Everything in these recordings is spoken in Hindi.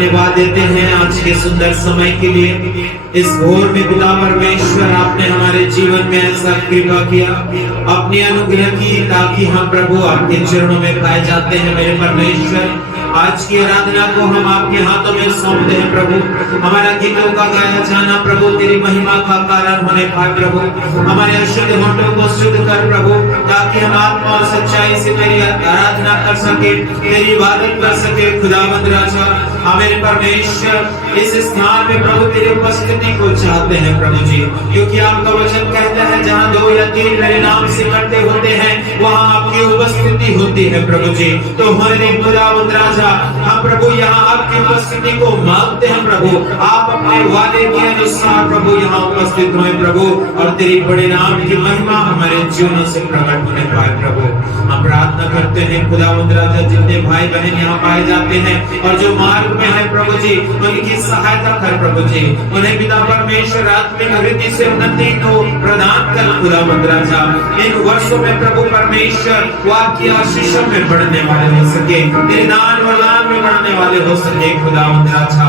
धन्यवाद देते हैं आज के सुंदर समय के लिए। इस भोर में पिता परमेश्वर आपने हमारे जीवन में ऐसा कृपा किया, अपनी अनुग्रह की, ताकि हम प्रभु आपके चरणों में पाए जाते हैं। मेरे परमेश्वर, आज की आराधना को हम आपके हाथों में सौंपते हैं प्रभु। हमारा गीतों का गाया जाना प्रभु तेरी महिमा का कारण होने पाए प्रभु। हमारे अशुद्ध होठों को शुद्ध कर प्रभु, ताकि हम आत्मा और सच्चाई से तेरी आराधना कर सके, तेरी इबादत कर सके। खुदावंद राजा, हमारे परमेश्वर इस स्थान में प्रभु तेरी उपस्थिति को चाहते हैं प्रभु जी, क्योंकि आपका वचन कहता है जहाँ 2 या 3 मेरे नाम से इकट्ठे होते हैं वहाँ आपकी उपस्थिति होती है प्रभु जी। तो हमारे खुदावंद राजा, हम प्रभु यहाँ आपकी उपस्थिति को मांगते हैं प्रभु। आप अपने वादे के अनुसार प्रभु यहाँ उपस्थित हुए प्रभु, और तेरी बड़े नाम की महिमा हमारे जीवनों से प्रकट होने पाए प्रभु। हम प्रार्थना करते हैं खुदावंद राजा, जितने भाई बहन यहाँ पाए जाते हैं और जो मार्ग में है प्रभु जी, उनकी सहायता कर प्रभु जी। उन्हें पिता परमेश्वर आत्मिक वृद्धि से उन्नति को प्रदान कर खुदावंद राजा। इन वर्षों में प्रभु परमेश्वर वाक्य आशीषों में बढ़ने वाले हो सके, तेरे दान वरदान में बढ़ने वाले हो सके खुदावंद राजा।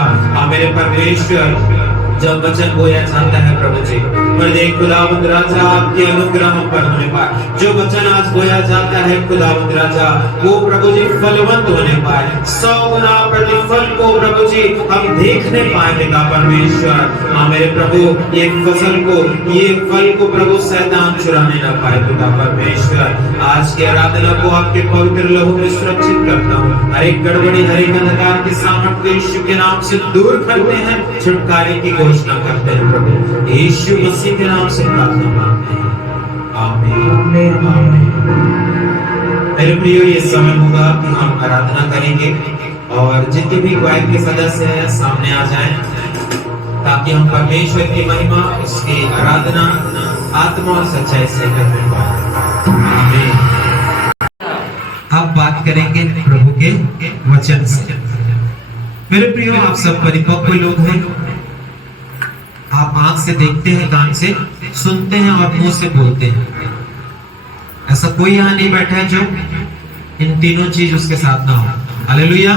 मेरे परमेश्वर, जब वचन बोया जाता है प्रभु जी, पर देख खुदावंद राजा आपके अनुग्रह पर होने पाए। जो वचन आज बोया जाता है खुदावंद राजा, वो प्रभु जी फलवंत होने पाए। 100 गुना प्रतिफल को प्रभु जी हम देखने पाए पिता परमेश्वर। मेरे प्रभु, ये फसल को, ये फल को प्रभु शैतान चुराने न पाए पिता परमेश्वर। आज की आराधना को आपके पवित्र लहू में सुरक्षित करता हूँ। हर एक गड़बड़ी, हर एक अंधकार की सामर्थ को यीशु के नाम से दूर करते हैं, छुटकारे की घोषणा करते हैं प्रभु। यीशु मसीह के नाम से प्रार्थना मांगते हैं, आमीन आमीन। मेरे प्रियो, ये समय होगा कि हम आराधना करेंगे और जितने भी क्वायर के सदस्य हैं सामने आ जाएं, ताकि हम परमेश्वर की महिमा, उसकी आराधना आत्मा और सच्चाई से करने पाएं। आमीन। अब बात करेंगे प्रभु के वचन से। मेरे प्रियो, आप सब परिपक्व लोग हैं। आप आंख से देखते हैं, कान से सुनते हैं और मुंह से बोलते हैं। ऐसा कोई यहाँ नहीं बैठा है जो इन तीनों चीज उसके साथ ना हो। हालेलुया।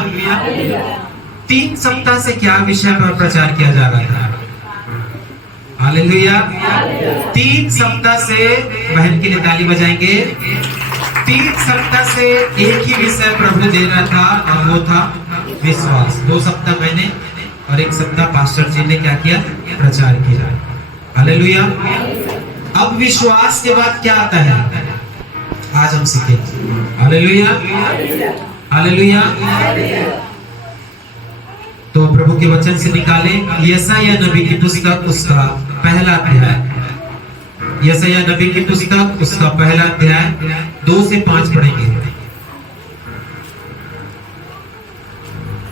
3 सप्ताह से क्या विषय पर प्रचार किया जा रहा था? हालेलुया। 3 सप्ताह से, बहन के लिए ताली बजाएंगे। 3 सप्ताह से एक ही विषय प्रभु दे रहा था, और वो था विश्वास। 2 सप्ताह मैंने और 1 सप्ताह पास्टर जी ने क्या किया? प्रचार किया। हालेलुया। अब विश्वास के बाद क्या आता है? आज हम सीखेंगे। Hallelujah hallelujah. तो प्रभु के वचन से निकाले यशायाह नबी की पुस्तक, उसका पहला अध्याय। यशायाह नबी की पुस्तक, उसका पहला अध्याय 2 से 5 पढ़ेंगे।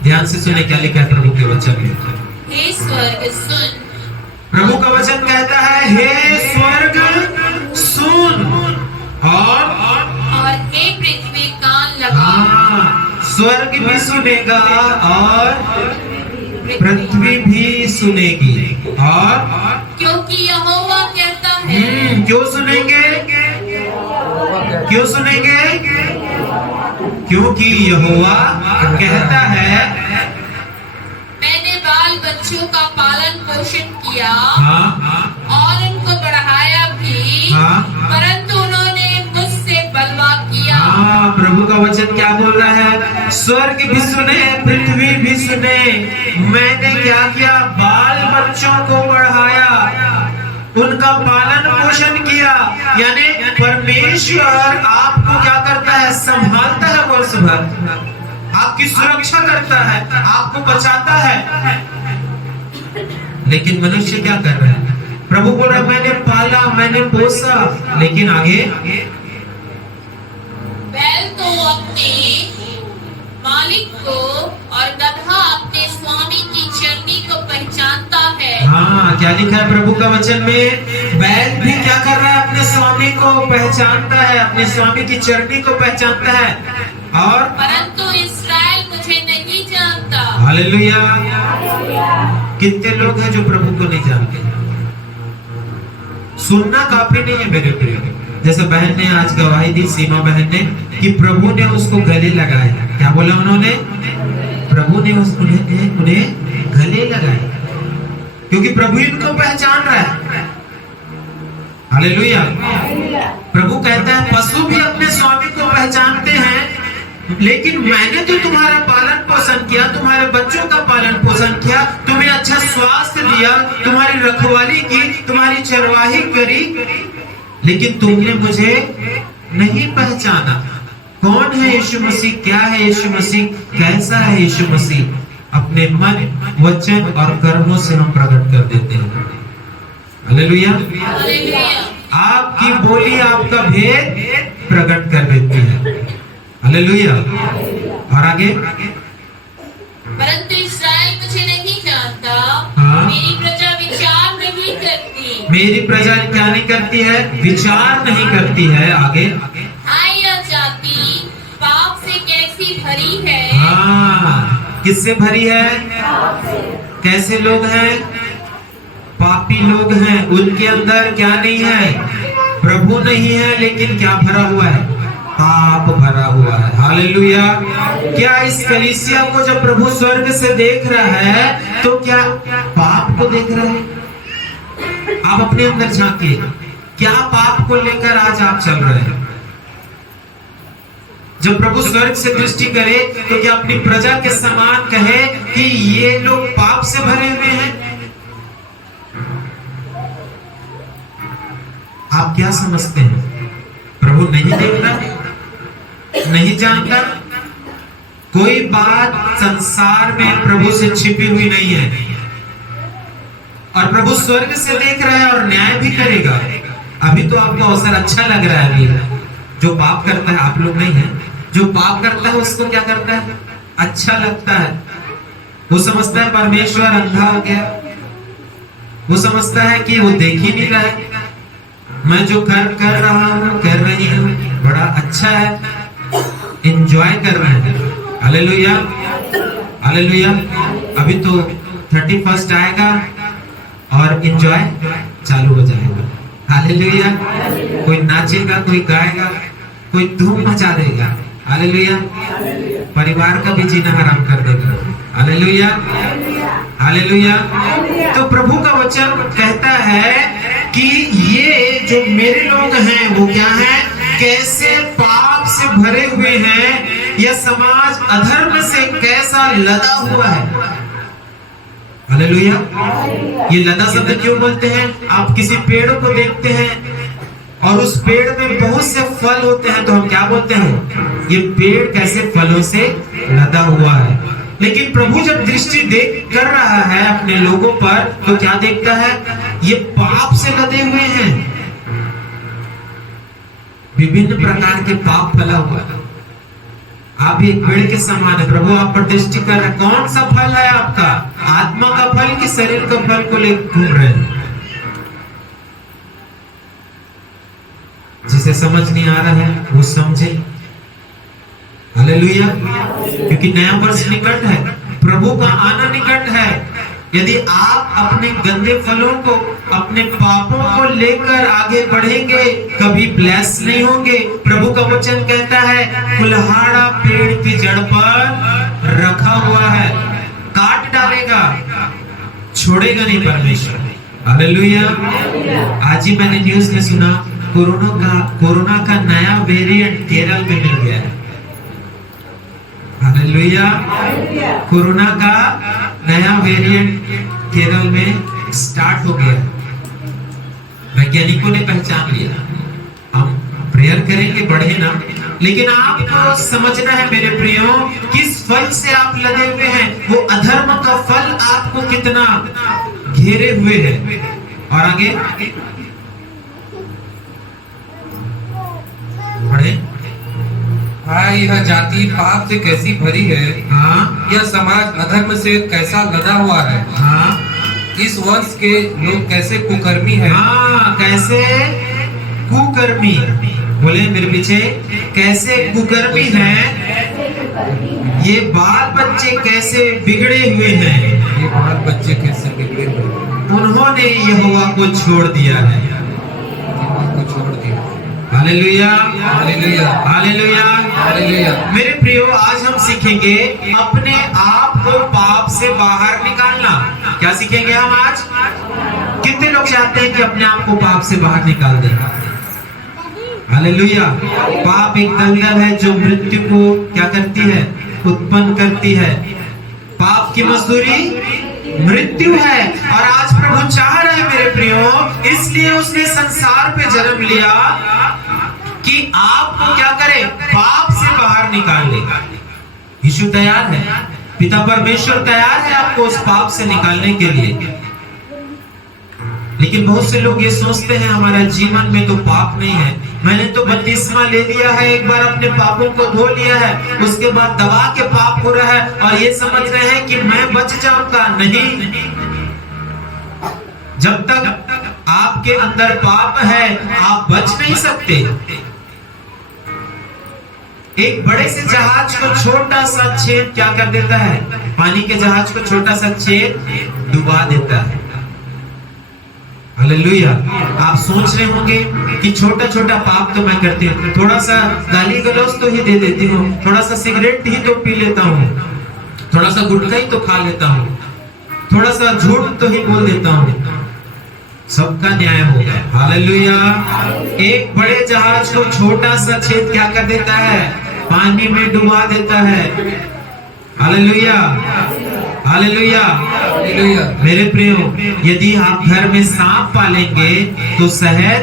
ध्यान से सुने क्या लिखा है प्रभु के वचन में। हे स्वर्ग सुन। प्रभु का वचन कहता है, हे स्वर्ग सुन, और हे पृथ्वी कान लगा। स्वर्ग भी सुनेगा और पृथ्वी भी सुनेगी। और क्योंकि यहोवा कहता है। क्यों सुनेंगे? क्यों सुनेंगे? क्योंकि यहोवा कहता है, मैंने बाल बच्चों का पालन पोषण किया और उनको बढ़ाया भी, परंतु उन्होंने मुझसे बलवा किया। प्रभु का वचन क्या बोल रहा है? स्वर्ग भी सुने, पृथ्वी भी सुने, मैंने क्या किया? बाल बच्चों को बढ़ाया, उनका पालन पोषण किया। यानी परमेश्वर आपको क्या करता है? संभालता है वर्ष भर, आपकी सुरक्षा करता है, आपको बचाता है। लेकिन मनुष्य क्या कर रहा है? प्रभु बोल रहा है, मैंने पाला, मैंने पोसा, लेकिन आगे बैल तो अपने मालिक को और गधा अपने स्वामी की चरनी को पहचानता है। क्या लिखा है प्रभु का वचन में? बैल भी क्या कर रहा है? अपने स्वामी को पहचानता है, अपने स्वामी की चरनी को पहचानता है। और परंतु इस्राएल मुझे नहीं जानता। हालेलुया। कितने लोग हैं जो प्रभु को नहीं जानते? सुनना काफी नहीं है मेरे प्रिय। जैसे बहन ने आज गवाही दी, सीमा बहन ने, कि प्रभु ने उसको गले लगाया। क्या बोला उन्होंने? प्रभु ने उन्हें गले लगाए, क्योंकि प्रभु इनको पहचान रहा है। हालेलुया। प्रभु कहता है पशु भी अपने स्वामी को पहचानते हैं, लेकिन मैंने तो तुम्हारा पालन पोषण किया, तुम्हारे बच्चों का पालन पोषण किया, तुम्हें अच्छा स्वास्थ्य दिया, तुम्हारी रखवाली की, तुम्हारी चरवाही करी, लेकिन तुमने मुझे नहीं पहचाना। कौन है यीशु मसीह, क्या है यीशु मसीह, कैसा है यीशु मसीह, अपने मन, वचन और कर्मों से हम प्रकट कर देते हैं। हालेलुया। आपकी बोली आपका भेद प्रकट कर देती है। हालेलुया। और आगे, परंतु इस्राएल मुझे नहीं जानता, हाँ? मेरी प्रजा विचार नहीं करती। मेरी प्रजा क्या नहीं करती है, विचार नहीं करती है। आगे, हाय यह जाति पाप से कैसी भरी है। हाँ, किससे भरी है, कैसे लोग हैं, पापी लोग हैं, उनके अंदर क्या नहीं है, प्रभु नहीं है, लेकिन क्या भरा हुआ है, पाप भरा हुआ है। हालेलुया। क्या इस कलीसिया को जब प्रभु स्वर्ग से देख रहा है तो क्या पाप को देख रहा है? आप अपने अंदर झांकिए, क्या पाप को लेकर आज आप चल रहे हैं? जब प्रभु स्वर्ग से दृष्टि करे तो क्या अपनी प्रजा के समान कहे कि ये लोग पाप से भरे हुए हैं? आप क्या समझते हैं, प्रभु नहीं देखता, नहीं जानता? कोई बात संसार में प्रभु से छिपी हुई नहीं है, और प्रभु स्वर्ग से देख रहा है और न्याय भी करेगा। अभी तो आपको अवसर अच्छा लग रहा है, अभी जो पाप करता है, आप लोग नहीं है, जो पाप करता है उसको क्या करता है, अच्छा लगता है। वो समझता है परमेश्वर अंधा हो गया, वो समझता है कि वो देख ही नहीं रहा है, मैं जो कर रहा हूँ, कर रही हूँ, बड़ा अच्छा है, एंजॉय कर रहे हैं। Hallelujah, hallelujah. अभी तो 31 आएगा और एंजॉय चालू हो जाएगा। हालेलुया। कोई नाचेगा, कोई गाएगा, कोई धूम मचा देगा। हालेलुया। परिवार का भी जीना हराम कर देगा। Hallelujah, hallelujah. तो प्रभु का वचन कहता है कि ये जो मेरे लोग हैं वो क्या है, कैसे पाप से भरे हुए हैं, यह समाज अधर्म से कैसा लदा हुआ है। हालेलुया। ये लदा शब्द क्यों बोलते हैं? आप किसी पेड़ को देखते हैं और उस पेड़ में बहुत से फल होते हैं, तो हम क्या बोलते हैं, ये पेड़ कैसे फलों से लदा हुआ है। लेकिन प्रभु जब दृष्टि देख कर रहा है अपने लोगों पर, तो क्या देखता है, ये पाप से लदे हुए हैं, विभिन्न प्रकार के पाप फैला हुआ है। आप भी एक पेड़ के समान है, प्रभु आप पर दृष्टि कर रहे हैं। कौन सा फल है आपका, आत्मा का फल कि शरीर का फल को लेकर घूम रहे हैं? जिसे समझ नहीं आ रहा है वो समझे। हालेलुया। क्योंकि नया वर्ष निकट है, प्रभु का आना निकट है। यदि आप अपने गंदे फलों को, अपने पापों को लेकर आगे बढ़ेंगे, कभी ब्लेस नहीं होंगे। प्रभु का वचन कहता है, कुल्हाड़ा पेड़ की जड़ पर रखा हुआ है, काट डालेगा, छोड़ेगा नहीं परमेश्वर। हालेलुया। आज ही मैंने न्यूज में सुना, कोरोना का नया वेरिएंट केरल में मिल गया है। हालेलुया। कोरोना का नया वेरिएंट केरल में स्टार्ट हो गया। वैज्ञानिकों ने पहचान लिया। हम प्रेयर करेंगे, बढ़े ना, लेकिन आपको समझना है मेरे प्रियो, किस फल से आप लदे हुए हैं, वो अधर्म का फल आपको कितना घेरे हुए है। और आगे बढ़े। हाँ, यह जाति पाप से कैसी भरी है। हाँ, यह समाज अधर्म से कैसा लदा हुआ है। हाँ, इस वंश के लोग कैसे कुकर्मी हैं। हाँ, कैसे कुकर्मी, बोले मेरे पीछे, कैसे कुकर्मी हैं, ये बाल बच्चे कैसे बिगड़े हुए हैं। ये बाल बच्चे कैसे बिगड़े हुए हैं। उन्होंने यहोवा को छोड़ दिया है। यहोवा को छोड़ दिया। Hallelujah, hallelujah, hallelujah. हालेलुया। मेरे प्रियो, आज हम सीखेंगे अपने आप को पाप से बाहर निकालना। क्या सीखेंगे हम आज? कितने लोग चाहते हैं कि अपने आप को पाप से बाहर निकाल दें? हालेलुया। पाप एक दलदल है जो मृत्यु को क्या करती है? उत्पन्न करती है। पाप की मजदूरी मृत्यु है। और आज प्रभु चाह रहे हैं मेरे प्रियो, इसलिए उसने संसार पे जन्म लिया कि आपको क्या करे? पाप से बाहर निकाल ले। यीशु तैयार है, पिता परमेश्वर तैयार है आपको उस पाप से निकालने के लिए। लेकिन बहुत से लोग ये सोचते हैं हमारा जीवन में तो पाप नहीं है, मैंने तो बपतिस्मा ले लिया है, एक बार अपने पापों को धो लिया है, उसके बाद दबा के पाप हो रहा है और ये समझ रहे हैं कि मैं बच जाऊंगा। नहीं, जब तक आपके अंदर पाप है आप बच नहीं सकते। एक बड़े से जहाज को छोटा सा छेद क्या कर देता है? पानी के जहाज को छोटा सा छेद डुबा देता है। हालेलुया। आप सोच रहे होंगे कि छोटा छोटा पाप तो मैं करती हूँ, थोड़ा सा गाली गलौज तो ही दे देती हूँ, थोड़ा सा सिगरेट ही तो पी लेता हूँ, थोड़ा सा गुटखा ही तो खा लेता हूँ, थोड़ा सा झूठ तो ही बोल देता हूँ, सबका न्याय होगा। हालेलुया। एक बड़े जहाज को छोटा सा छेद क्या कर देता है? पानी में डुबा देता है। Hallelujah, hallelujah, hallelujah. मेरे प्रियो, यदि आप घर में सांप पालेंगे तो शहद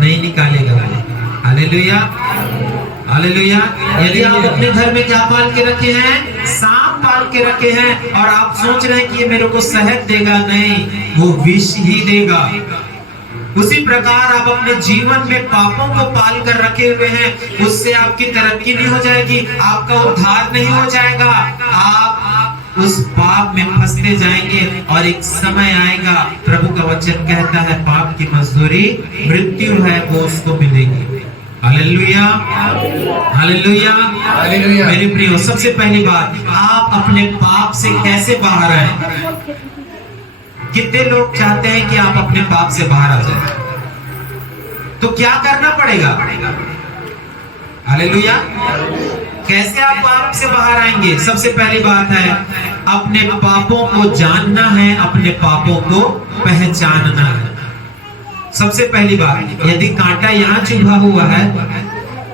नहीं निकालेगा। Hallelujah, hallelujah. यदि आप अपने घर में क्या पाल के रखे हैं? सांप पाल के रखे हैं और आप सोच रहे हैं कि ये मेरे को शहद देगा, नहीं, वो विष ही देगा। उसी प्रकार आप अपने जीवन में पापों को पाल कर रखे हुए हैं, उससे आपकी तरक्की नहीं हो जाएगी, आपका उद्धार नहीं हो जाएगा, आप उस पाप में फंसते जाएंगे और एक समय आएगा, प्रभु का वचन कहता है पाप की मजदूरी मृत्यु है, वो उसको मिलेगी। Hallelujah, hallelujah, hallelujah. मेरे प्रियो, सबसे पहली बात, आप अपने पाप से कैसे बाहर आए? कितने लोग चाहते हैं कि आप अपने पाप से बाहर आ जाएं? तो क्या करना पड़ेगा? हालेलुया। कैसे आप पाप से बाहर आएंगे? सबसे पहली बात है अपने पापों को जानना है, अपने पापों को पहचानना है। सबसे पहली बात, यदि कांटा यहाँ चुभा हुआ है,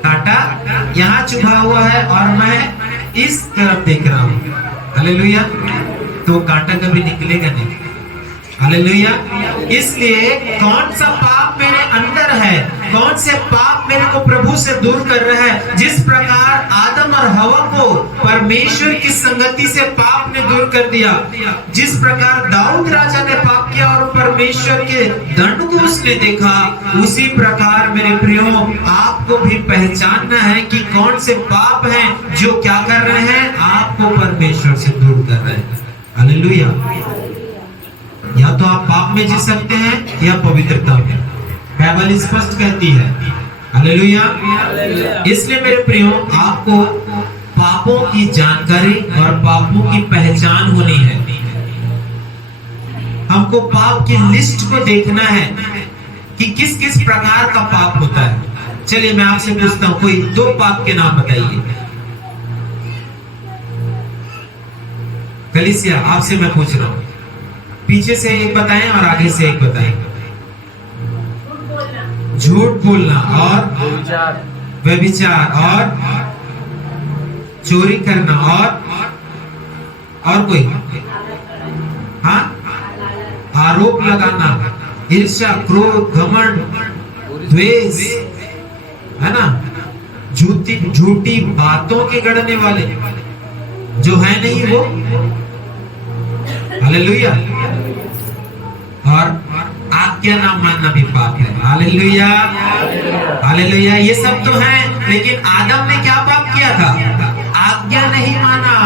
कांटा यहाँ चुभा हुआ है और मैं इस तरफ देख रहा हूँ, हालेलुया, तो कांटा कभी निकलेगा नहीं। हालेलुया। इसलिए कौन सा पाप मेरे अंदर है, कौन से पाप मेरे को प्रभु से दूर कर रहा है? जिस प्रकार आदम और हवा को परमेश्वर की संगति से पाप ने दूर कर दिया, जिस प्रकार दाऊद राजा ने पाप किया और परमेश्वर के दंड को उसने देखा, उसी प्रकार मेरे प्रियो आपको भी पहचानना है कि कौन से पाप हैं जो क्या कर रहे हैं? आपको परमेश्वर से दूर कर रहे हैं। हालेलुया। या तो आप पाप में जी सकते हैं या पवित्रता में, बाइबल स्पष्ट कहती है। हालेलुया। इसलिए मेरे प्रियो आपको पापों की जानकारी और पापों की पहचान होनी है। हमको पाप की लिस्ट को देखना है कि किस किस प्रकार का पाप होता है। चलिए मैं आपसे पूछता हूं, कोई 2 पाप के नाम बताइए। कलीसिया आपसे मैं पूछ रहा हूं, पीछे से एक बताएं और आगे से एक बताएं। झूठ बोलना और व्यभिचार और चोरी करना और कोई? हाँ, आरोप लगाना, ईर्ष्या, क्रोध, घमंड, द्वेष, है ना, झूठी बातों के गढ़ने वाले जो है नहीं वो। हालेलुया। और आज्ञा ना मानना भी पाप है। Hallelujah, hallelujah. ये सब तो है, लेकिन आदम ने क्या पाप किया था? आज्ञा नहीं माना।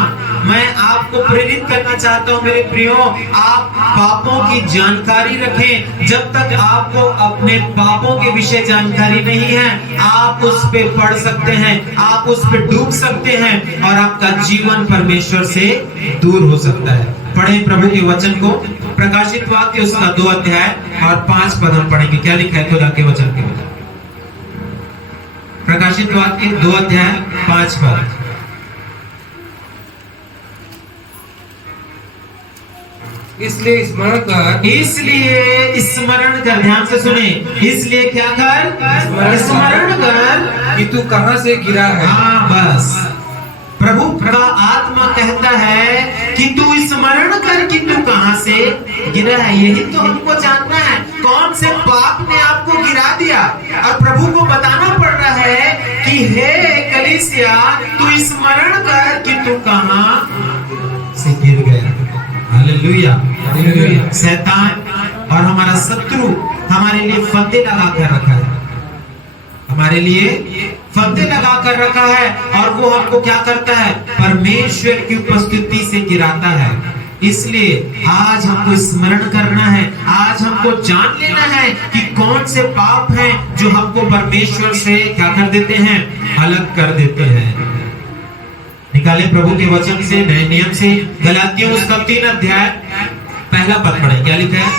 मैं आपको प्रेरित करना चाहता हूं मेरे प्रियो, आप पापों की जानकारी रखें। जब तक आपको अपने पापों के विषय जानकारी नहीं है, आप उस पे पढ़ सकते हैं, आप उस पे डूब सकते हैं और आपका जीवन परमेश्वर से दूर हो सकता है। पढ़े प्रभु के वचन को, प्रकाशित वाक्य उसका 2 अध्याय और 5 पद हम पढ़ेंगे। क्या लिखा है खुदा के वचन के? प्रकाशित वाक्य 2 अध्याय 5 पद। इसलिए स्मरण कर, ध्यान से सुने, इसलिए क्या कर, स्मरण कर कि तू कहां से गिरा है। हाँ बस, प्रभु का आत्मा कहता है कि तू स्मरण कर कि तू कहां से गिरा है। यही तो हमको जानना है, कौन से पाप ने आपको गिरा दिया। और प्रभु को बताना पड़ रहा है कि हे कलीसिया, तू स्मरण कर कि तू कहां से गिर गया। हालेलुया। शैतान और हमारा शत्रु हमारे लिए फंदे लगा कर रखा है, हमारे लिए फंदे लगा कर रखा है, और वो हमको क्या करता है, परमेश्वर की उपस्थिति से गिराता है। इसलिए आज हमको स्मरण करना है, आज हमको जान लेना है कि कौन से पाप हैं जो हमको परमेश्वर से क्या कर देते हैं, अलग कर देते हैं। निकाले प्रभु के वचन से, नए नियम से, गलातियों उसका 3 अध्याय पहला पद पढ़े। क्या लिखा है?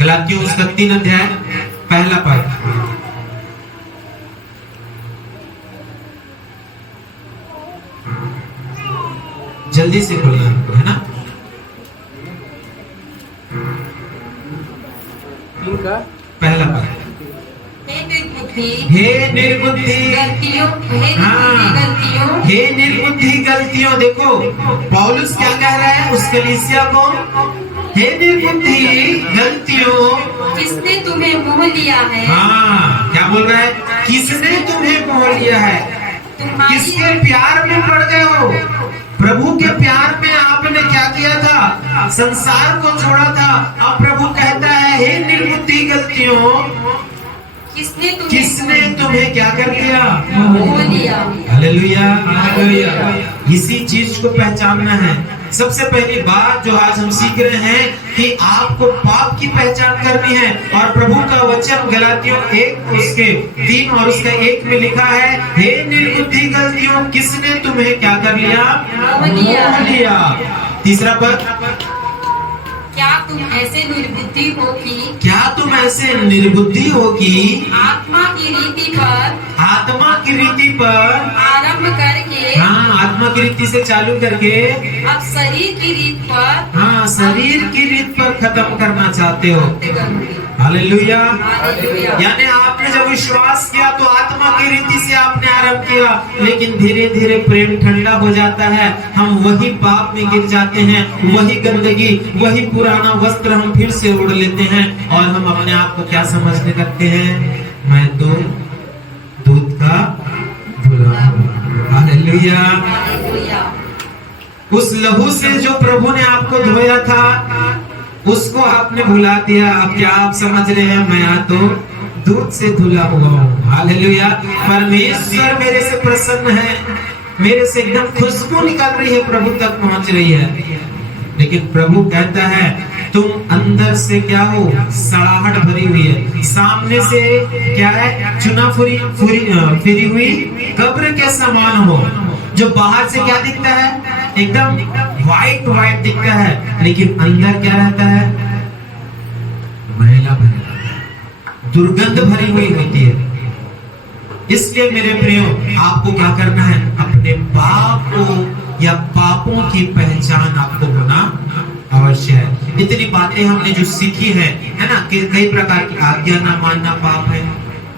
गलातियों उसका 3 अध्याय पहला पद। जल्दी से खोलना है ना। पहला पद। हे निर्बुद्धि गलतियों। देखो पौलुस क्या कह रहा है उस कलीसिया को, हे निर्बुद्धि गलतियों, किसने तुम्हें मोह लिया है। हाँ, क्या बोल रहा है, किसने तुम्हें मोह लिया है, किसके प्यार में पड़ गए हो। प्रभु के प्यार में आपने क्या किया था, संसार को छोड़ा था। अब प्रभु कहता है, हे निर्बुद्धि गलतियों, किसने तुम्हें क्या कर दिया, मोह लिया। हालेलुया। इसी चीज को पहचानना है। सबसे पहली बात जो आज हम सीख रहे हैं कि आपको पाप की पहचान करनी है। और प्रभु का वचन गलातियों 1 उसके 3 और उसका 1 में लिखा है, हे निर्बुद्धि गलतियों, किसने तुम्हें क्या कर लिया, मोह लिया। तीसरा पद, क्या तुम ऐसे निर्बुद्धि हो कि आत्मा की रीति पर आरंभ करके, हाँ, आत्मा की रीति से चालू करके अब शरीर की रीत पर, हाँ, शरीर की रीत पर खत्म करना चाहते हो। हालेलुया। यानी आपने जब विश्वास किया तो आत्मा की रीति से आपने आरंभ किया, लेकिन धीरे धीरे प्रेम ठंडा हो जाता है, हम वही पाप में गिर जाते हैं, वही गंदगी, वही पुराना वस्त्र हम फिर से ओढ़ लेते हैं, और हम अपने आप को क्या समझने लगते हैं, मैं तो दूध का धुला हूं। हालेलुया। उस लहू से जो प्रभु ने आपको धोया था उसको आपने भुला दिया। अब क्या आप समझ रहे हैं, मैं तो दूध से धुला हुआ हूँ। हालेलुया। परमेश्वर मेरे से प्रसन्न है, मेरे से एकदम खुशबू निकल रही है, प्रभु तक पहुंच रही है। लेकिन प्रभु कहता है तुम अंदर से क्या हो, सड़ाहट भरी हुई है, सामने से क्या है, चुना फिरी हुई कब्र के समान हो। जो बाहर से क्या दिखता है, एकदम व्हाइट दिखता है, लेकिन अंदर क्या रहता है, मैला भरा, दुर्गंध भरी हुई होती है। इसलिए मेरे प्रियो, आपको क्या करना है, अपने पाप को या पापों की पहचान आपको होना अवश्य है। इतनी बातें हमने जो सीखी है ना, कि कई प्रकार की आज्ञा ना मानना पाप है,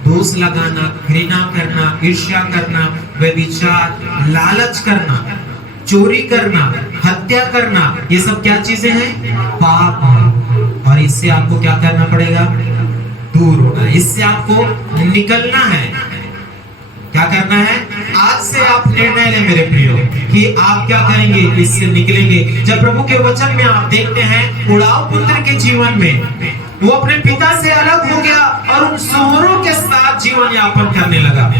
दोष लगाना, घृणा करना, ईर्ष्या करना, व्यभिचार, लालच करना, चोरी करना, हत्या करना, ये सब क्या चीजें हैं, पाप है। और इससे आपको क्या करना पड़ेगा, दूर होना है, इससे आपको निकलना है। क्या करना है, आज से आप निर्णय लें मेरे प्रियो कि आप क्या करेंगे, इससे निकलेंगे। जब प्रभु के वचन में आप देखते हैं उड़ाव पुत्र के जीवन में वो अपने पिता से अलग हो गया और उन सूअरों के साथ जीवन यापन करने लगा।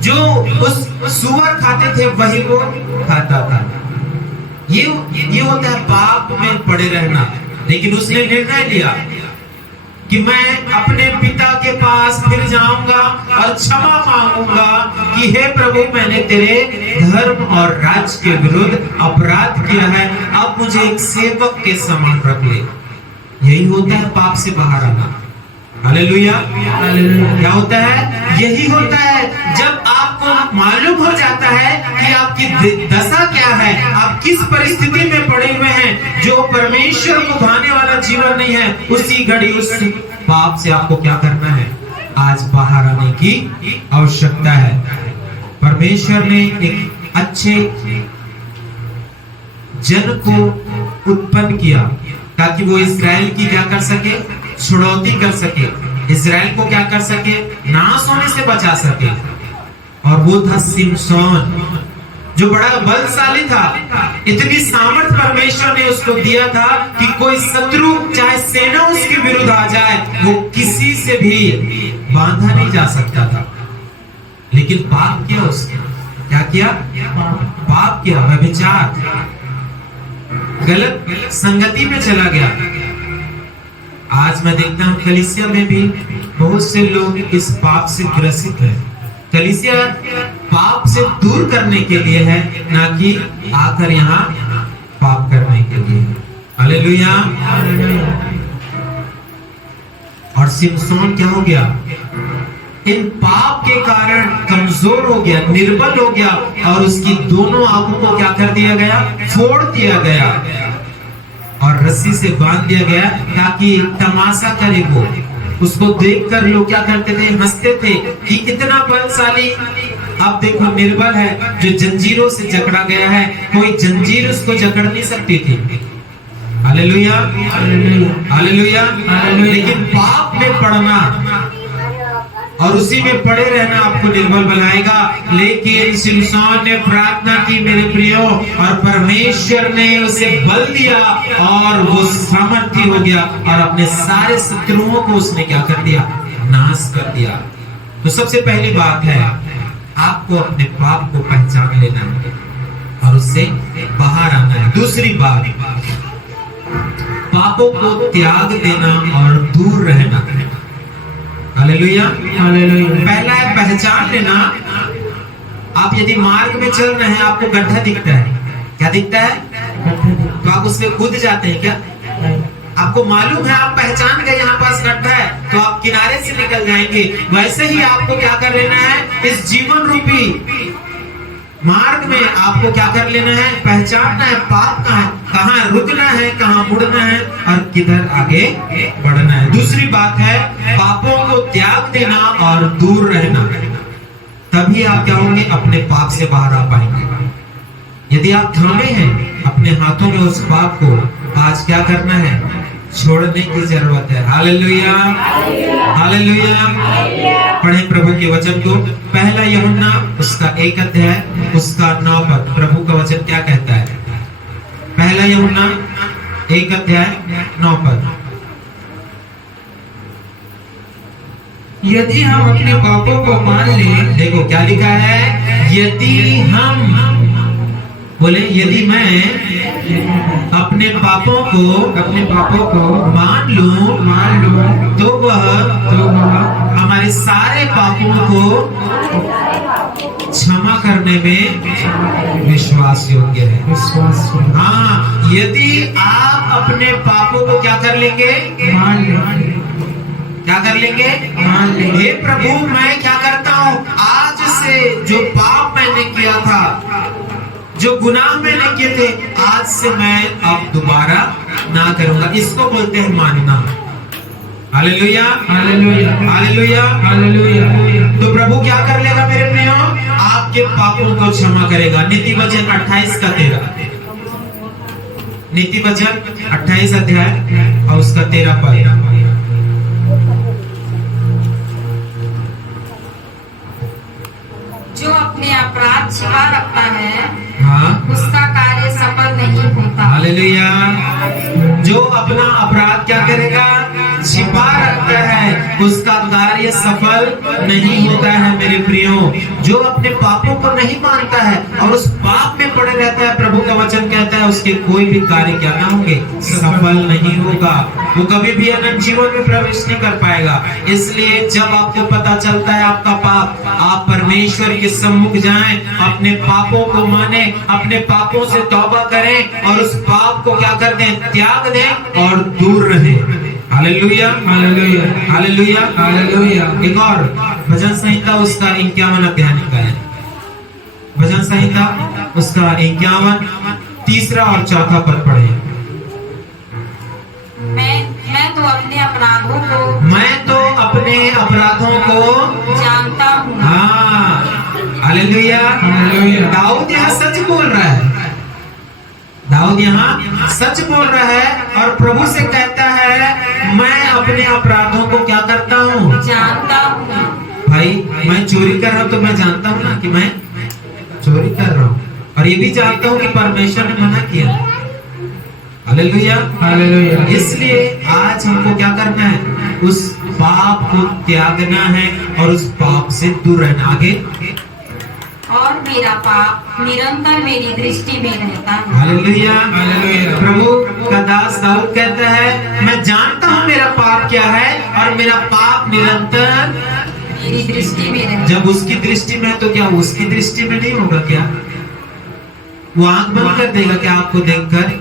जो उस सूअर खाते थे वही वो खाता था। ये होता है पाप में पड़े रहना। लेकिन उसने निर्णय लिया कि मैं अपने पिता के पास फिर जाऊंगा और क्षमा मांगूंगा कि हे प्रभु, मैंने तेरे धर्म और राज्य के विरुद्ध अपराध किया है, अब मुझे एक सेवक के समान रख ले। यही होता है पाप से बाहर आना। हालेलुया। क्या होता है, यही होता है जब आपको मालूम हो जाता है कि आपकी दशा क्या है, आप किस परिस्थिति में पड़े हुए हैं, जो परमेश्वर को भाने वाला जीवन नहीं है, उसी घड़ी उस पाप से आपको क्या करना है, आज बाहर आने की आवश्यकता है। परमेश्वर ने एक अच्छे जन को उत्पन्न किया ताकि वो इस्राएल की क्या कर सके, छुड़ौती कर सके, इस्राएल को क्या कर सके, नाश होने से बचा सके। और वो था सिमसोन, जो बड़ा बलशाली था। इतनी सामर्थ परमेश्वर ने उसको दिया था कि कोई शत्रु चाहे सेना उसके विरुद्ध आ जाए, वो किसी से भी बांधा नहीं जा सकता था। लेकिन पाप किया उसने, क्या किया, पाप किया, व्यभिचार, गलत संगति में चला गया। आज मैं देखता हूं कलीसिया में भी बहुत से लोग इस पाप से ग्रसित हैं। कलीसिया पाप से दूर करने के लिए है, ना कि आकर यहाँ पाप करने के लिए। हालेलुया। और सिमसोन क्या हो गया, इन पाप के कारण कमजोर हो गया, निर्बल हो गया, और उसकी दोनों आंखों को क्या कर दिया गया, फोड़ दिया गया और रस्सी से बांध दिया गया ताकि तमाशा करे वो। उसको देखकर लोग क्या करते थे, हंसते थे कि कितना बलशाली। अब देखो निर्बल है, जो जंजीरों से जकड़ा गया है, कोई जंजीर उसको जकड़ नहीं सकती थी। Hallelujah, hallelujah. लेकिन पाप में पड़ना और उसी में पड़े रहना आपको निर्बल बनाएगा। लेकिन सिमसोन ने प्रार्थना की मेरे प्रियो, और परमेश्वर ने उसे बल दिया और वो सामर्थी हो गया, और अपने सारे शत्रुओं को उसने क्या कर दिया, नाश कर दिया। तो सबसे पहली बात है, आपको अपने पाप को पहचान लेना है और उससे बाहर आना है। दूसरी बात, पापों को त्याग देना और दूर रहना। Hallelujah, hallelujah. पहला है पहचान लेना। आप यदि मार्ग में चल रहे हैं, आपको गड्ढा दिखता है, क्या दिखता है, तो आप उसमें कूद जाते हैं क्या? आपको मालूम है, आप पहचान गए यहाँ पास गड्ढा है, तो आप किनारे से निकल जाएंगे। वैसे ही आपको क्या कर लेना है, इस जीवन रूपी मार्ग में आपको क्या कर लेना है, पहचानना है पाप का है, कहाँ रुकना है, कहाँ मुड़ना है और किधर आगे बढ़ना है। दूसरी बात है, पापों को त्याग देना और दूर रहना। तभी आप क्या होंगे, अपने पाप से बाहर आ पाएंगे। यदि आप थामे हैं अपने हाथों में उस पाप को, आज क्या करना है, छोड़ने की जरूरत है। Hallelujah, hallelujah. पढ़े प्रभु के वचन को, पहला यूहन्ना उसका 1 अध्याय उसका 9 पद। प्रभु का वचन क्या कहता है, पहला यूहन्ना 1 अध्याय 9 पद। यदि हम अपने पापों को मान लें, देखो क्या लिखा है, यदि हम, बोले यदि मैं अपने पापों को मान लूं तो वह हमारे सारे पापों को क्षमा करने में विश्वास योग्य है। हाँ, यदि आप अपने पापों को क्या कर लेंगे, मान लेंगे, क्या कर लेंगे, मान लेंगे। हे प्रभु, मैं क्या करता हूँ, आज से जो पाप मैंने किया था, जो गुनाह मैंने किए थे, आज से मैं अब दोबारा ना करूंगा। इसको बोलते हैं मानना। Hallelujah, hallelujah, hallelujah, hallelujah. तो प्रभु क्या कर लेगा मेरे प्रियो, आपके पापों को क्षमा करेगा। नीति वचन 28 का 13, नीति वचन 28 अध्याय और उसका 13 पद। जो अपने अपराध छिपा रखता है, हाँ, उसका कार्य सफल नहीं होता। हालेलुया। जो अपना अपराध क्या करेगा, छिपा रखता है, उसका कार्य सफल नहीं होता है। मेरे प्रियो, जो अपने पापों को नहीं मानता है और उस पाप में पड़े रहता है, प्रभु का वचन कहता है उसके कोई भी कार्य क्या ना होंगे, सफल नहीं होगा। वो कभी भी अनंत जीवन में प्रवेश नहीं कर पाएगा। इसलिए जब आपको पता चलता है आपका पाप, आप परमेश्वर के सम्मुख जाएं, अपने पापों को माने, अपने पापों से तौबा करें और उस पाप को क्या कर दें, त्याग दें और दूर रहें। Hallelujah hallelujah hallelujah hallelujah. एक और भजन संहिता उसका 51 अध्याय का है। भजन संहिता उसका 51 तीसरा और चौथा पद पढ़े। मैं तो अपने अपराधों को मैं तो अपने अपराधों को जानता हूँ। हाँ हालेलुया हालेलुया। दाऊद यहाँ सच बोल रहा है। दाऊद यहाँ सच बोल रहा है और प्रभु से कहता है मैं अपने अपराधों को क्या करता हूँ, जानता हूँ। भाई मैं चोरी कर रहा हूँ तो मैं जानता हूँ ना कि मैं चोरी कर रहा हूँ, और ये भी जानता हूँ कि परमेश्वर ने मना किया। Hallelujah hallelujah. इसलिए आज हमको क्या करना है, उस पाप को त्यागना है और उस पाप से दूर रहना। आगे और मेरा पाप निरंतर मेरी दृष्टि में रहता है। Hallelujah hallelujah. प्रभु का दास दाऊद कहता है मैं जानता हूँ मेरा पाप क्या है और मेरा पाप निरंतर मेरी दृष्टि में रहता है। जब उसकी दृष्टि में है तो क्या उसकी दृष्टि में नहीं होगा क्या? वो आंख बंद कर देगा क्या आपको देखकर?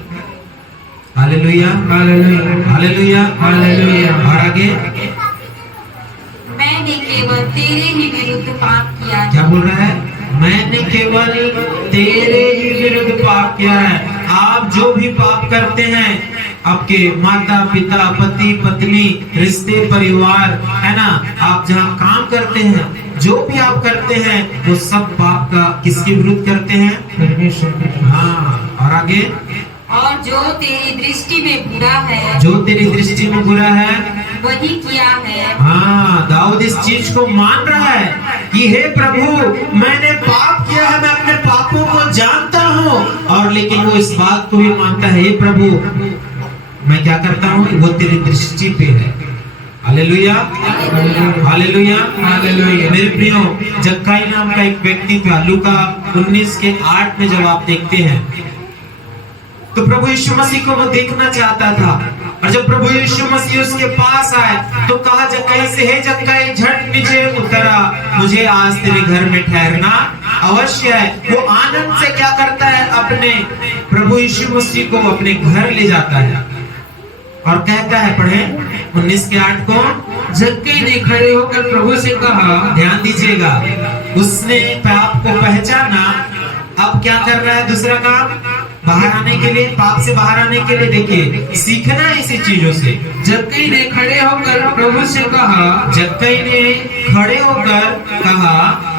Hallelujah hallelujah hallelujah hallelujah. और आगे मैंने केवल तेरे ही विरुद्ध पाप किया है। क्या बोल रहा है? मैंने केवल तेरे ही विरुद्ध पाप किया है। आप जो भी पाप करते हैं, आपके माता पिता पति पत्नी रिश्ते परिवार है ना, आप जहाँ काम करते हैं, जो भी आप करते हैं वो सब पाप का किसके विरुद्ध करते हैं? परमेश्वर। हाँ और आगे और जो तेरी दृष्टि में बुरा है, जो तेरी दृष्टि में बुरा है वही किया है। हाँ दाऊद इस चीज को मान रहा है कि हे प्रभु मैंने पाप किया है, मैं अपने पापों को जानता हूँ, और लेकिन वो इस बात को भी मानता है हे प्रभु मैं क्या करता हूँ, वो तेरी दृष्टि पे है। Hallelujah hallelujah hallelujah. मेरे प्रियो जक्काई नाम का एक व्यक्ति था। लूका 19:8 में जब आप देखते हैं तो प्रभु यीशु मसीह को वो देखना चाहता था, और जब प्रभु यीशु मसीह उसके पास आए तो कहा जक्काई से हे जक्काई झट नीचे उतरा, मुझे आज तेरे घर में ठहरना अवश्य है। वो आनंद से क्या करता है, अपने प्रभु यीशु मसीह को अपने घर ले जाता है और कहता है, पढ़े 19:8 को, जक्कई ने खड़े होकर प्रभु से कहा। ध्यान दीजिएगा, उसने पाप को पहचाना, अब क्या कर रहा है, दूसरा काम बाहर आने के लिए, पाप से बाहर आने के लिए देखिए सीखना है इसी चीजों से। जक्कई ने खड़े होकर प्रभु से कहा। जक्कई ने खड़े होकर कहा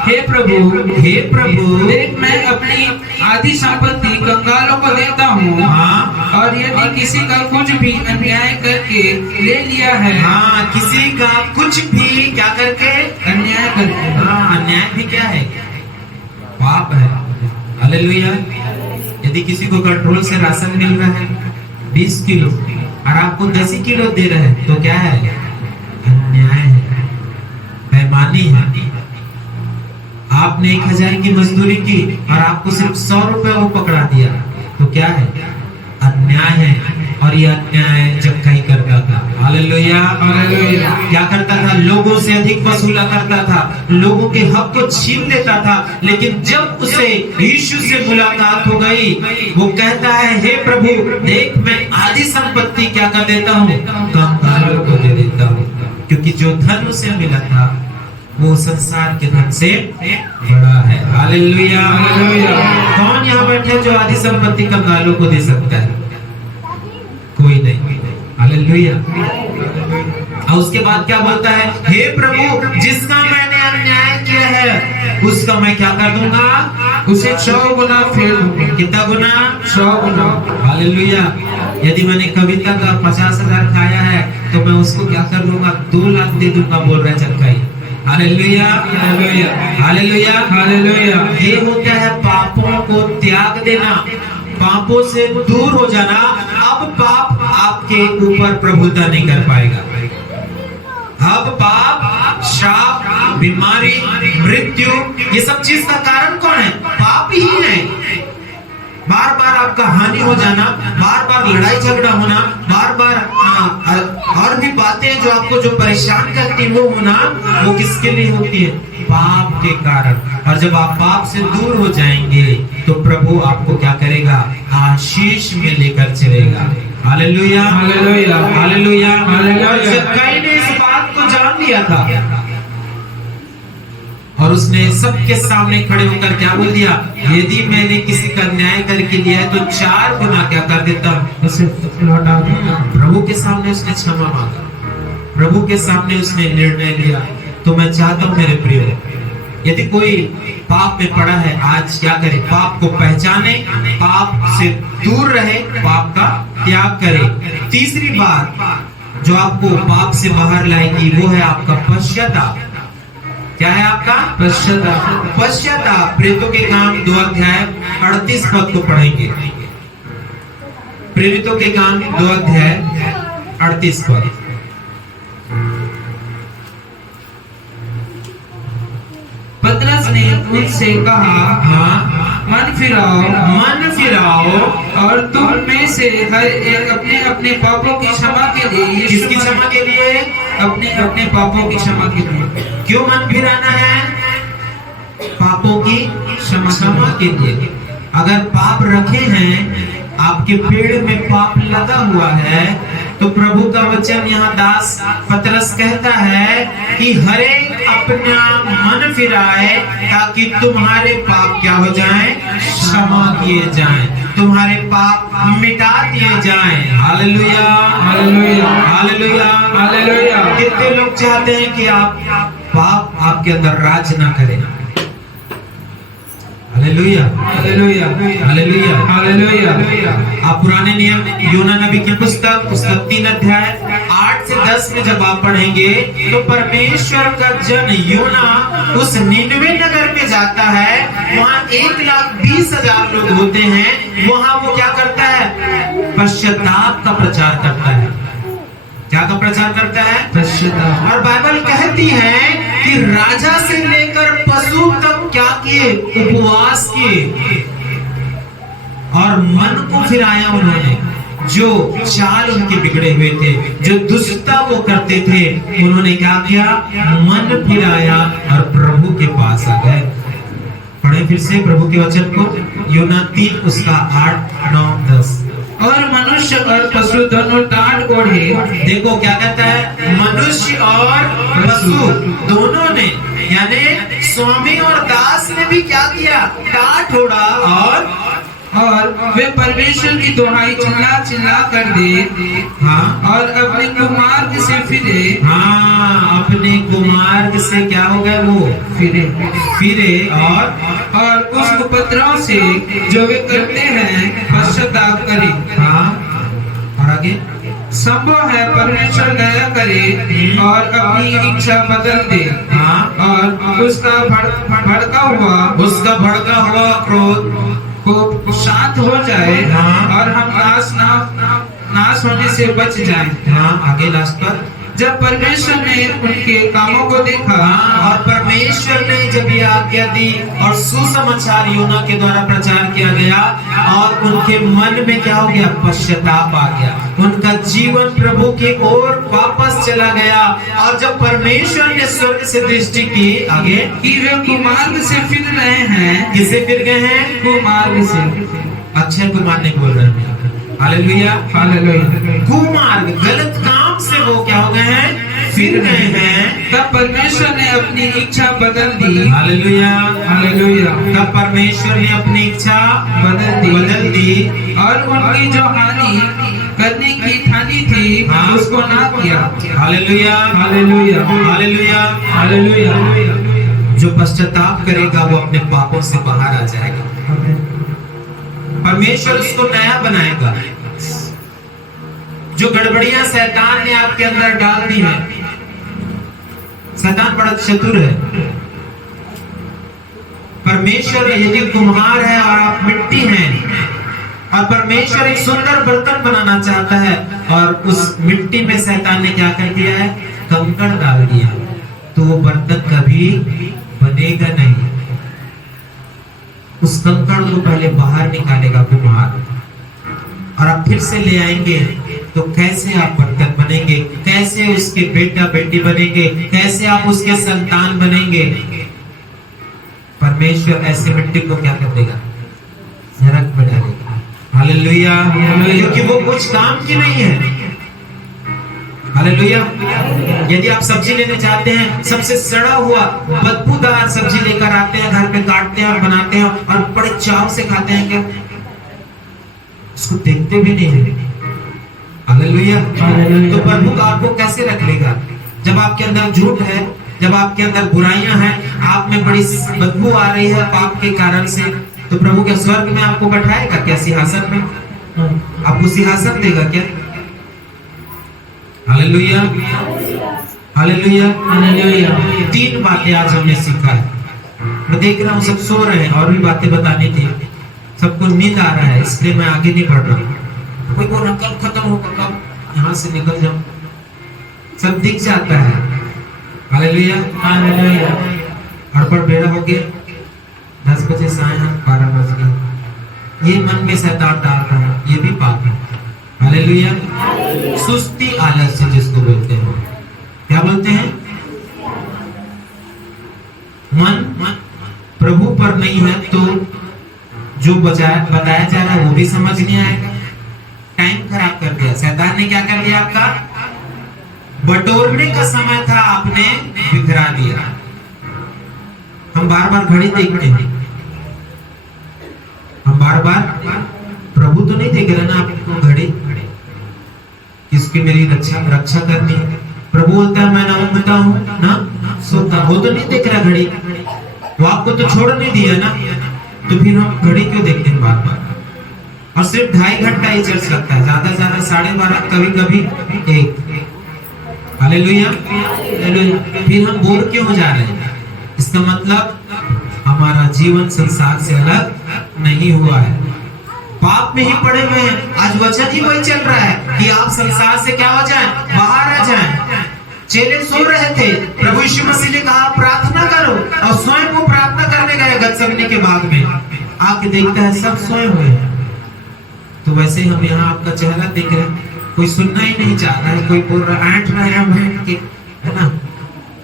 हे प्रभु देख मैं अपनी आधी संपत्ति कंगालों को देता हूँ। हाँ और यदि किसी का कुछ भी अन्याय करके ले लिया है। हाँ किसी का कुछ भी क्या करके, अन्याय करके। हाँ अन्याय भी क्या है, पाप है। हालेलुया। यदि किसी को कंट्रोल से राशन मिल रहा है 20 किलो और आपको 10 किलो दे रहे हैं तो क्या है, अन्याय है, बेईमानी है। आपने 1000 की मजदूरी की और आपको सिर्फ 100 रुपए वो पकड़ा दिया तो क्या है, अन्याय है। और ये अन्याय जक्काई करता था। Hallelujah hallelujah. क्या करता था, लोगों से अधिक वसूला करता था, लोगों के हक को छीन लेता था। लेकिन जब उसे यीशु से मुलाकात हो गई, वो कहता है हे प्रभु देख मैं आधी संपत्ति क्या कर देता हूँ, कंगालों को दे देता हूँ, क्योंकि जो धन उसे मिला था वो संसार के धन से बड़ा है। Hallelujah hallelujah. कौन यहाँ बैठे जो आधी संपत्ति कंगालों को दे सकता है? कोई नहीं। हालेलुया। और उसके बाद क्या बोलता है, हे प्रभु जिसका मैंने अन्याय किया है उसका मैं क्या कर दूंगा, उसे 100 गुना फेर दूंगा। कितना गुना? 100 गुना। हालेलुया। यदि मैंने कविता का 50,000 खाया है तो मैं उसको क्या कर दूंगा, 2 लाख दे दूंगा, बोल रहा है जक्काई। Hallelujah hallelujah hallelujah hallelujah. ये होता है पापों को त्याग देना, पापों से दूर हो जाना। अब पाप आपके ऊपर प्रभुता नहीं कर पाएगा। अब पाप, श्राप, बीमारी, मृत्यु, ये सब चीज का कारण कौन है? पाप ही है। बार बार आपका हानि हो जाना, बार बार लड़ाई झगड़ा होना, बार बार और भी बातें जो आपको जो परेशान करती वो होना, वो किसके लिए होती है? पाप के कारण। और जब आप पाप से दूर हो जाएंगे तो प्रभु आपको क्या करेगा, आशीष में लेकर चलेगा। Hallelujah hallelujah hallelujah hallelujah. किया था, और उसने सबके सामने खड़े होकर क्या बोल दिया, यदि मैंने किसी का न्याय करके लिया है तो 4 गुना क्या कर देता हूं, उसे लौटा दूंगा। प्रभु के सामने उसने क्षमा मांगा, प्रभु के सामने उसने निर्णय लिया। तो मैं चाहता हूं मेरे प्रियो, यदि कोई पाप में पड़ा है, आज क्या करे, पाप को पहचाने, पाप से दूर रहे, पाप का त्याग करे। तीसरी बात जो आपको पाप से बाहर लाएगी वो है आपका पश्चाताप। क्या है आपका पश्चाताप? पश्चाताप प्रेरितों के काम 2 अध्याय 38 पद को पढ़ेंगे। प्रेरितों के काम 2 अध्याय 38 पद। पतरस ने उनसे कहा, हाँ, मन फिराओ और तुम में से हर एक अपने अपने पापों की क्षमा के लिए, किसकी क्षमा के लिए? अपने अपने पापों की क्षमा के लिए। क्यों मन फिराना है? पापों की क्षमा के लिए। अगर पाप रखे हैं, आपके पेड़ में पाप लगा हुआ है, तो प्रभु का वचन यहाँ दास पतरस कहता है कि हर एक अपना मन फिराए ताकि तुम्हारे पाप क्या हो जाएं? क्षमा किए जाएं, तुम्हारे पाप मिटा दिए जाएं। Hallelujah, hallelujah, hallelujah, hallelujah. कितने लोग चाहते हैं कि आप पाप आपके अंदर राज ना करे? Hallelujah, hallelujah, hallelujah, hallelujah. आप पुराने नियम योना नबी की पुस्तक उसका 3 अध्याय 8 से 10 में जब आप पढ़ेंगे तो परमेश्वर का जन योना उस निनवे नगर में जाता है, वहाँ 1,20,000 लोग होते हैं। वहाँ वो क्या करता है? पश्चाताप का प्रचार करता है। क्या का प्रचार करता है? पश्चाताप। और बाइबल कहती है कि राजा से लेकर पशु तक क्या किए? उपवास किए और मन को फिराया उन्होंने। जो चाल उनके बिगड़े हुए थे, जो दुष्टता वो करते थे, उन्होंने क्या किया? मन फिराया और प्रभु के पास आ गए। पढ़े फिर से प्रभु के वचन को, योना 3 उसका 8, 9, 10। और मनुष्य और पशु दोनों टाट ओढ़े। देखो क्या कहता है? मनुष्य और पशु दोनों ने, यानी स्वामी और दास ने भी क्या किया? टाट ओढ़ा और वे परमेश्वर की दुहाई चिल्ला चिल्ला कर दे, हाँ, और अपने कुमार्ग से फिरे। हाँ, अपने कुमार्ग से क्या हो गए? वो फिरे और उस उपद्रव से जो वे करते हैं पश्चाताप करे। हाँ, और आगे संभव है परमेश्वर दया करे और अपनी इच्छा बदल दे। हाँ, और उसका भड़का हुआ क्रोध को शांत हो जाए। हाँ, और हम नाश होने से बच जाएं। हाँ, आगे लास्ट पर, जब परमेश्वर ने उनके कामों को देखा, और परमेश्वर ने जब ये आज्ञा दी और सुसमाचार योना के द्वारा प्रचार किया गया, और उनके मन में क्या हो गया? पश्चाताप आ गया। उनका जीवन प्रभु की ओर वापस चला गया। और जब परमेश्वर ने स्वर्ग से दृष्टि की, आगे कि वे कुमार्ग से फिर रहे हैं। किसे फिर गए हैं? कुमार्ग से। अक्षय कुमार ने बोल रहे हैं। Hallelujah, hallelujah. कुमार्ग गलत काम से वो क्या हो गए हैं? फिर गए हैं। तब परमेश्वर ने अपनी इच्छा बदल दी। Hallelujah, hallelujah. तब परमेश्वर ने अपनी इच्छा बदल दी और उनकी जो हानि करने की ठानी थी, हाँ, उसको ना किया। Hallelujah, hallelujah, hallelujah, hallelujah. जो पश्चाताप करेगा वो अपने पापों से बाहर आ जाएगा। परमेश्वर उसको नया बनाएगा। जो गड़बड़ियां शैतान ने आपके अंदर डाल दी है, शैतान बड़ा चतुर है। परमेश्वर यदि कुम्हार है और आप मिट्टी हैं, और परमेश्वर एक सुंदर बर्तन बनाना चाहता है, और उस मिट्टी में शैतान ने क्या कर दिया है? कंकड़ डाल दिया, तो वो बर्तन कभी बनेगा नहीं। उस कंकड़ को पहले बाहर निकालेगा कुम्हार, और आप फिर से ले आएंगे, तो कैसे आप बर्तन बनेंगे? कैसे उसके बेटा बेटी बनेंगे? कैसे आप उसके संतान बनेंगे? परमेश्वर ऐसे मिट्टी को क्या कर देगा? नरक में डालेगा। हालेलुया, क्योंकि वो कुछ काम की नहीं है। हालेलुया। यदि आप सब्जी लेने जाते हैं, सबसे सड़ा हुआ बदबूदार सब्जी लेकर आते हैं, घर पे काटते हैं और बनाते हैं और बड़े चाव से खाते हैं, क्या उसको देखते भी नहीं है। हालेलुया। तो प्रभु आपको कैसे रख लेगा जब आपके अंदर झूठ है, जब आपके अंदर बुराइयां हैं, आप में बड़ी बदबू आ रही है पाप के कारण से, तो प्रभु के स्वर्ग में आपको बैठाएगा क्या? सिंहासन में आपको सिंहासन देगा क्या? Hallelujah, hallelujah, hallelujah. 3 बातें आज हमने सीखा है। मैं देख रहा हूँ सब सो रहे हैं, और भी बातें बतानी थी, सबको नींद आ रहा है, इसलिए मैं आगे नहीं बढ़ रहा। कोई बोल रहा कब खत्म होगा, कब यहाँ से निकल जाऊं, सब दिख जाता है। Hallelujah, hallelujah. हड़बड़ बेड़ा हो गया, 10 बजे से आए हैं, 12 बज गए, ये मन में शैतान डाल रहा है, ये भी पाप है। हालेलुया। सुस्ती आलस्य जिसको बोलते हैं, क्या बोलते हैं? मन प्रभु पर नहीं है तो जो बताया जा रहा है वो भी समझ नहीं आएगा, टाइम खराब कर दिया। शैतान ने क्या कर दिया? आपका बटोरने का समय था, आपने बिखरा दिया। हम बार बार घड़ी देखते हैं, हम बार बार, प्रभु तो नहीं देख रहे ना आपको घड़ी, किसकी मेरी रक्षा करनी है। प्रभु बोलता है मैं ना उठता हूँ ना सोता, वो तो नहीं देख रहा घड़ी, वो आपको तो छोड़ नहीं दिया ना, तो फिर हम घड़ी क्यों देखते हैं बार बार? और सिर्फ 2.5 घंटा ही चल सकता है, ज्यादा से ज्यादा 12:30, कभी कभी 1। Hallelujah, hallelujah. फिर हम बोर क्यों हो जा रहे हैं? इसका मतलब हमारा जीवन संसार से अलग नहीं हुआ है, पाप में ही पड़े हुए हैं। आज वचन ही वही चल रहा है कि आप संसार से क्या हो जाएं, बाहर आ जाएं। चेले सो रहे थे, प्रभु यीशु मसीह ने कहा प्रार्थना करो, और स्वयं वो प्रार्थना करने गए गतसमनी के बाग में, आके देखता है सब सोए हुए हैं। तो वैसे ही हम यहाँ आपका चेहरा देख रहे हैं, कोई सुनना ही नहीं चाह रहा है, कोई बोल रहा है ऐंठ रहा है बैठ के, है ना,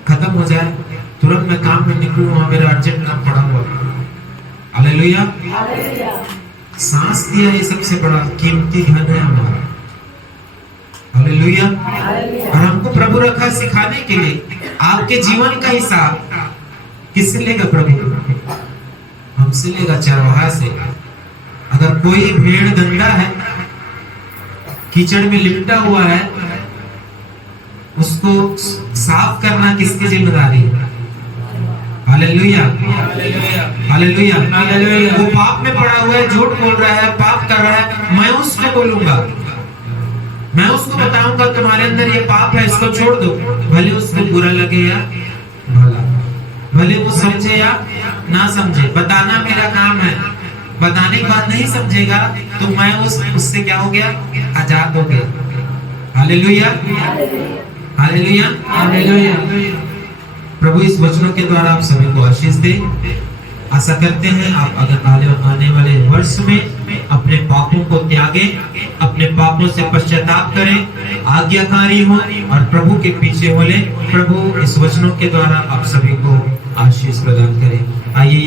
खत्म हो जाए तुरंत मैं काम में निकलूं, वहां मेरा अर्जेंट काम पड़ा हुआ। हालेलुया। सांस दिया ये सबसे बड़ा कीमती धन है हमारा। हालेलुया। और हमको प्रभु रखा सिखाने के लिए। आपके जीवन का हिसाब किससे लेगा प्रभु? हमसे लेगा, चरवाहा से। अगर कोई भेड़ गंदा है, कीचड़ में लिपटा हुआ है, उसको साफ करना किसकी जिम्मेदारी है? Hallelujah, hallelujah, hallelujah. वो पाप में पड़ा हुआ है, झूठ बोल रहा है, पाप कर रहा है, मैं उसको बोलूंगा, मैं उसको बताऊंगा तुम्हारे अंदर ये पाप है, इसको छोड़ दो। भले उसको बुरा लगे या भला, भले वो समझे या ना समझे, बताना मेरा काम है। बताने के बाद नहीं समझेगा तो मैं उससे क्या हो गया? आजाद हो गया। Hallelujah, hallelujah, hallelujah. प्रभु इस वचनों के द्वारा आप सभी को आशीष दे। आशा करते हैं आप अगर आने वाले वर्ष में अपने पापों को त्यागें, अपने पापों से पश्चाताप करें, आज्ञाकारी हो और प्रभु के पीछे बोले। प्रभु इस वचनों के द्वारा आप सभी को आशीष प्रदान करें। आइए